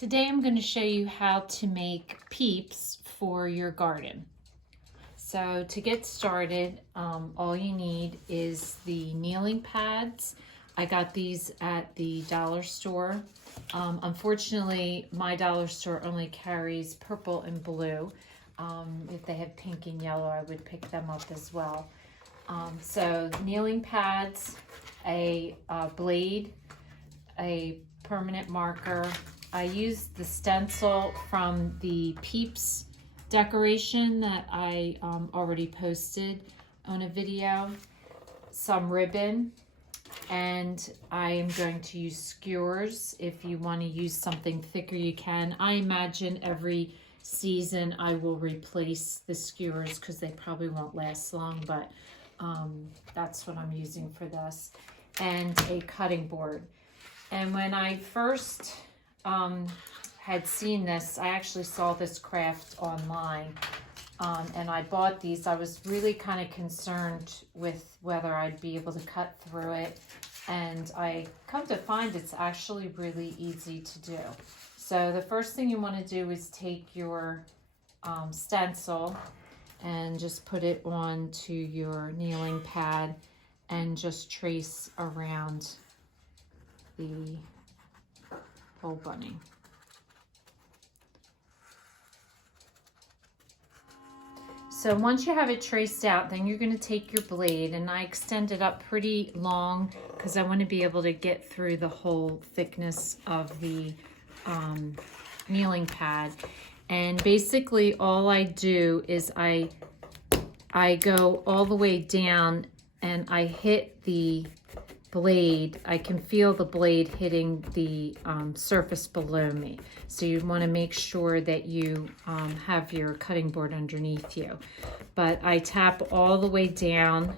Today I'm going to show you how to make peeps for your garden. So to get started, all you need is the kneeling pads. I got these at the dollar store. Unfortunately, my dollar store only carries purple and blue. If they have pink and yellow, I would pick them up as well. So kneeling pads, a blade, a permanent marker. I used the stencil from the Peeps decoration that I already posted on a video, some ribbon, and I am going to use skewers. If you want to use something thicker, you can. I imagine every season I will replace the skewers because they probably won't last long, but that's what I'm using for this, and a cutting board. And when I first had seen this, I actually saw this craft online, and I bought these. I was really kind of concerned with whether I'd be able to cut through it, and I come to find it's actually really easy to do. So the first thing you want to do is take your stencil and just put it onto your kneeling pad and just trace around the whole bunny. So once you have it traced out, then you're going to take your blade, and I extend it up pretty long because I want to be able to get through the whole thickness of the kneeling pad. And basically all I do is I go all the way down and I hit the blade. I can feel the blade hitting the surface below me. So you want to make sure that you have your cutting board underneath you. But I tap all the way down,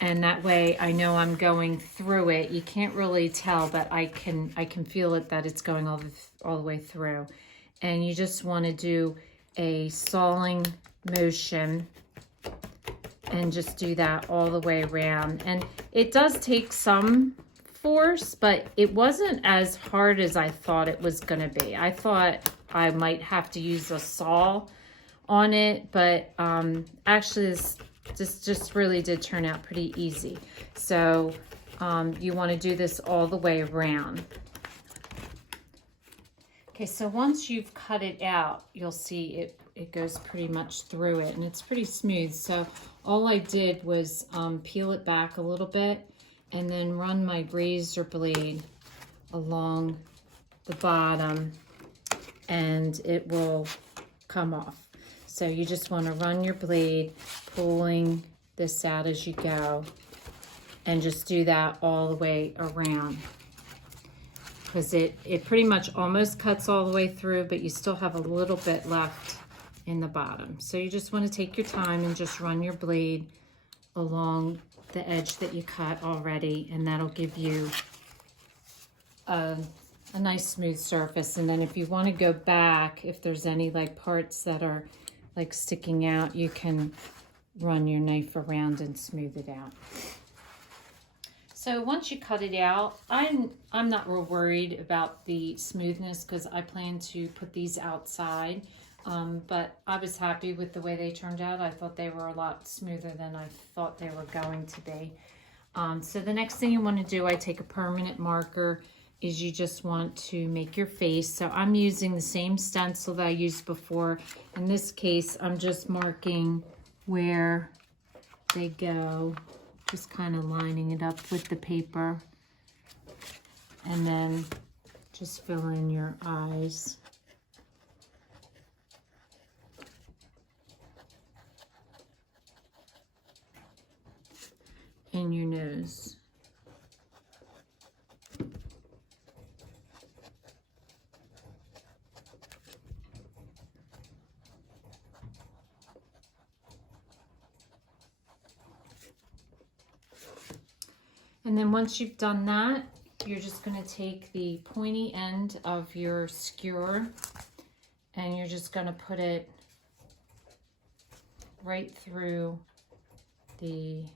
and that way I know I'm going through it. You can't really tell, but I can feel it that it's going all the way through. And you just want to do a sawing motion and just do that all the way around. And it does take some force, but it wasn't as hard as I thought it was gonna be. I thought I might have to use a saw on it, but actually this just really did turn out pretty easy. So you wanna do this all the way around. Okay, so once you've cut it out, you'll see it goes pretty much through it, and it's pretty smooth. So all I did was peel it back a little bit and then run my razor blade along the bottom, and it will come off. So you just want to run your blade, pulling this out as you go, and just do that all the way around, because it pretty much almost cuts all the way through, but you still have a little bit left in the bottom. So you just want to take your time and just run your blade along the edge that you cut already, and that'll give you a nice smooth surface. And then if you want to go back, if there's any like parts that are like sticking out, you can run your knife around and smooth it out. So once you cut it out, I'm not real worried about the smoothness because I plan to put these outside. But I was happy with the way they turned out. I thought they were a lot smoother than I thought they were going to be. So the next thing you want to do, I take a permanent marker, is you just want to make your face. So I'm using the same stencil that I used before. In this case, I'm just marking where they go, just kind of lining it up with the paper, and then just fill in your eyes. And your nose. And then once you've done that, you're just going to take the pointy end of your skewer and you're just going to put it right through the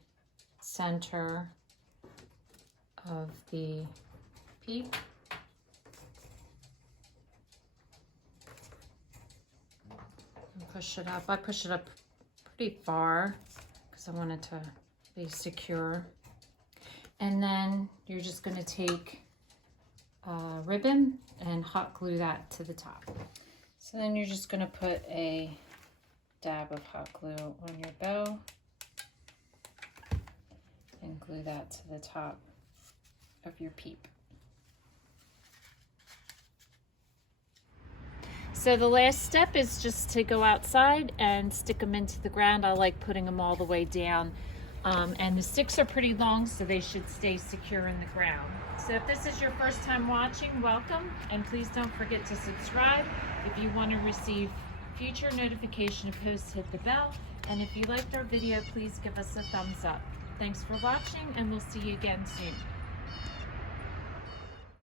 center of the peep. push it up. I push it up pretty far because I want it to be secure. And then you're just going to take a ribbon and hot glue that to the top. So then you're just going to put a dab of hot glue on your bow and glue that to the top of your peep. So the last step is just to go outside and stick them into the ground. I like putting them all the way down. And the sticks are pretty long, so they should stay secure in the ground. So if this is your first time watching, welcome. And please don't forget to subscribe. If you want to receive future notification of posts, hit the bell. And if you liked our video, please give us a thumbs up. Thanks for watching, and we'll see you again soon.